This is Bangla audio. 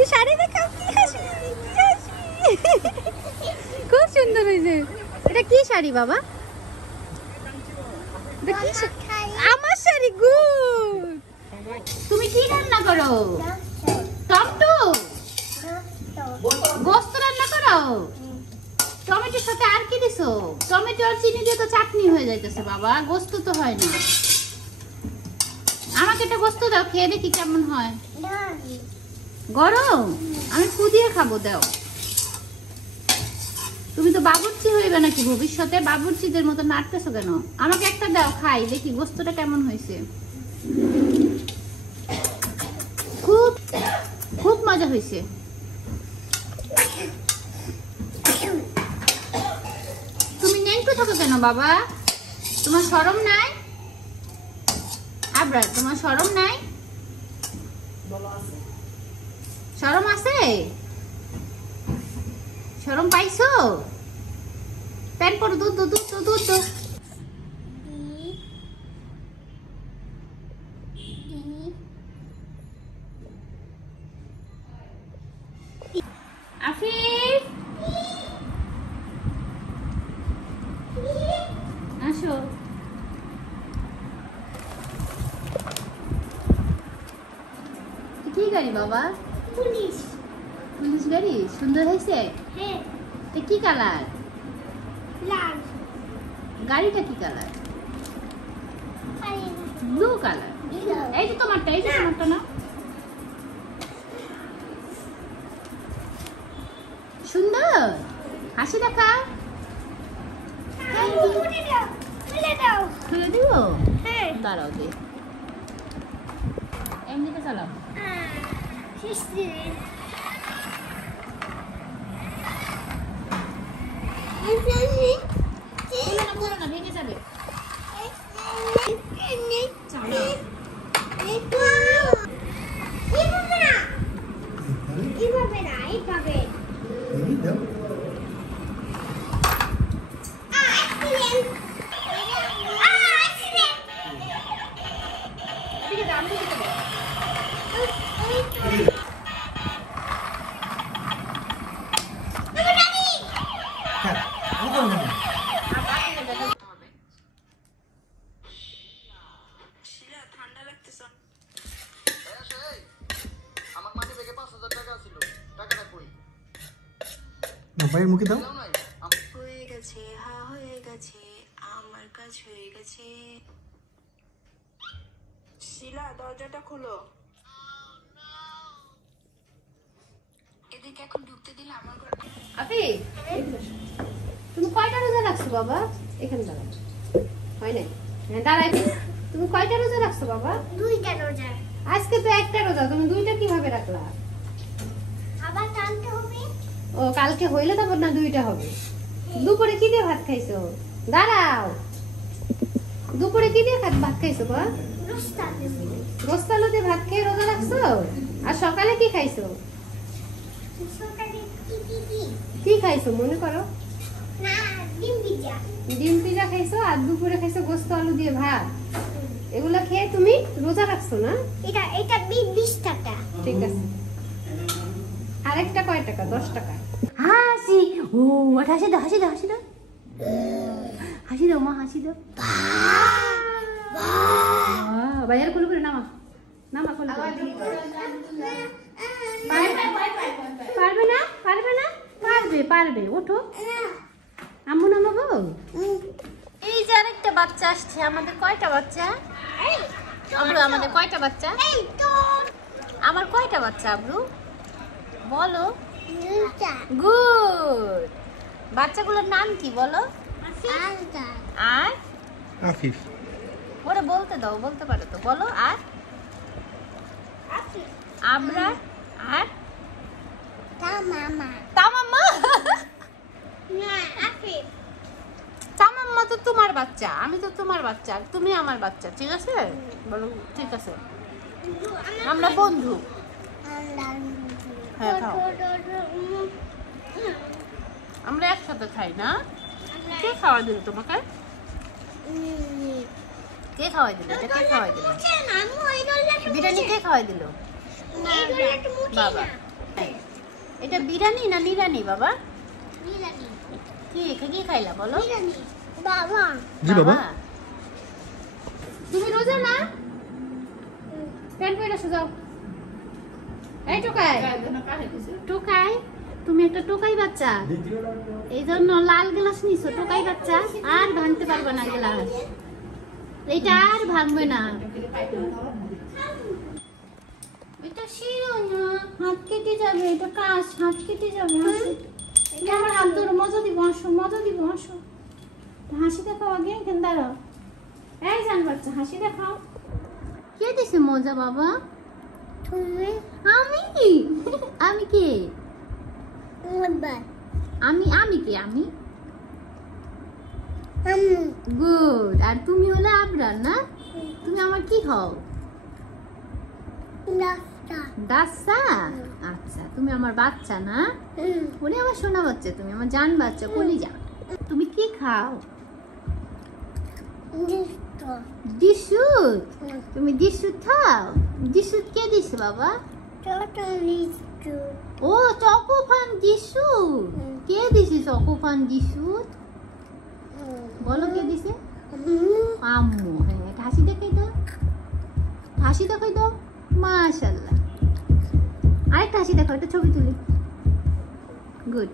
তুই শাড়ি দেখাও, কি হাসি, খুব সুন্দর হয়েছে। এটা কি শাড়ি বাবা? আমার শাড়ি। গুড। তুমি কি রান্না করো? টমেটো গোস্ত রান্না করো? টমেটোর সাথে আর কি দিছো? টমেটো আর চিনি দিয়ে তো চাটনি হয়ে যাইতেছে বাবা, গোস্ত তো হয় না। আমাকে একটা গোস্ত দাও, খেয়ে দেখি কেমন হয়। গরম? আমি ফু দিয়ে খাবো, দাও। তুমি তো বাবুর্চি হইবে নাকি ভবিষ্যতে? বাবুর্চিদের মতো নাড়তেছো কেন? আমাকে একটা দাও, খাই দেখি গোস্তটা কেমন হয়েছে। খুব খুব মজা হয়েছে। তুমি নেংটু থাকো কেন বাবা? তোমার শরম নাই? আবরার, তোমার শরম নাই? শরম আছে? শরম পাইছো? প্যান্ট পরো, দুধ দুধ দুধ দুধ দুধ। আফিফ আসো। কি গাড়ি বাবা? পুলিশ। পুলিশ গাড়ি? সুন্দর হয়েছে? হ্যাঁ। কি কালার? লাল। গাড়িটা কি কালার? Blue colour. এই যে তোমারটা, এই যে তোমারটা না? সুন্দর। হাসি দেখাও। খুলে দিব? দাঁড়াও দে, এমনিতে চালাও। না, ভেঙে যাবে। ভাইয়ের মুখে দাও। হয়ে গেছে, হ্যাঁ হয়ে গেছে, আমার কাজ হয়ে গেছে। শিলা, দরজাটা খোলো। এদিকে এখন ঢুকতে দিলে আমার ঘর। আপনি তুমি কয়টা রোজা রাখছো বাবা? এখানে দাঁড়াও। হয় নাই? হ্যাঁ দাঁড়াই। তুমি কয়টা রোজা রাখছো বাবা? 2টা রোজা। আজকে তো একটা রোজা, তুমি 2টা কিভাবে রাখলা? আবার কালকে হবে। ও কালকে হইলে তারপর না 2টা হবে। দুপুরে কি দিয়ে ভাত খাইছো? দাঁড়াও। দুপুরে কি দিয়ে ভাত খাইছো বা? গোস্ত আলু দিয়ে ভাত খেয়ে রোজা রাখছো? আর সকালে কি খাইছো? সকালে কি খাইছো মনে করো? না, ডিম পিজা। ডিম পিজা খাইছো আর দুপুরে খাইছো গোস্ত আলু দিয়ে ভাত। এগুলা খেয়ে তুমি রোজা রাখছো না? এটা 20 টাকা। ঠিক আছে। আরেকটা কয় টাকা? 10 টাকা। হাসি। ও ওটা হাসি দাও, হাসি দাও, হাসি দাও, হাসি দাও মা, হাসি দাও। ভাইয়ার কোলে করে নামা, নামা কোলে করে। পারবে না? পারবে না? পারবে, পারবে। ওঠো। আম্মু নামাবো। এই যে আরেকটা বাচ্চা আসছে। আমাদের কয়টা বাচ্চা? আব্রু, আমাদের কয়টা বাচ্চা? আমার কয়টা বাচ্চা আব্রু? বলো। গুড। বাচ্চাগুলোর নাম কি বলো? আর আফিফ। ওরে বলতে দাও, বলতে পারো তো, বলো। আর আবরার। আর তামামা। তামাম্মা। না, আফিফ। তামাম্মা তো তোমার বাচ্চা, আমি তো তোমার বাচ্চা, তুমি আমার বাচ্চা, ঠিক আছে? বলো ঠিক আছে। আমরা বন্ধু। হ্যাঁ খাও। আমরা একসাথে খাই না? কে খাওয়াই দিল তোমাকে? কে খাওয়াই দিল? এটা কে খাওয়াই দিল? বিরিয়ানি কে খাওয়াই দিল? বাবা। এটা বিরিয়ানি না নিরানি বাবা? বিরিয়ানি কি খাইলা বলো? বিরিয়ানি বাবা জি বাবা। তুমি রোজা না? প্যান্ট পরে আসো যাও। এই টোকাই টোকাই, তুমি একটা টোকাই বাচ্চা, এই জন্য লাল গ্লাস নিছো। টোকাই বাচ্চা আর ভাঙতে পারবে না গ্লাস, এটা আর ভাঙবে না। এটা শিরো না, হাত কেটে যাবে। এটা কাজ, হাত কেটে যাবে। এটা আমার হাত ধরো, মজা দিব। আসো মজা দিব, আসো। হাসি দেখাও আগে, এখানে দাঁড়াও। এই জান বাচ্চা, হাসি দেখাও। কে দিছে মজা বাবা? তুমি আমি। আমি কে? বাবা আমি কে? আমি আম্মু গুড। আর তুমি হলে আবরার না? তুমি আমার কি হও? নাস্তা দাসা। আচ্ছা, তুমি আমার বাচ্চা না? ওরে আমার সোনা বাচ্চা, তুমি আমার জান বাচ্চা, কলিজা। তুমি কি খাও? দিস্তো ডিশুট। তুমি ডিশুট খাও? ডিশুট কে দিছে বাবা? টোটো লিস্টু ও চকোফান ডিশুট। কে দিছে চকোফান ডিশুট? বলো কে দিছে? আম্মু। হ্যাঁ, একটা হাসি দেখাই দাও, হাসি দেখাই দাও। মাশাআল্লাহ। আরেকটা হাসি দেখাও, একটা ছবি তুলি। গুড।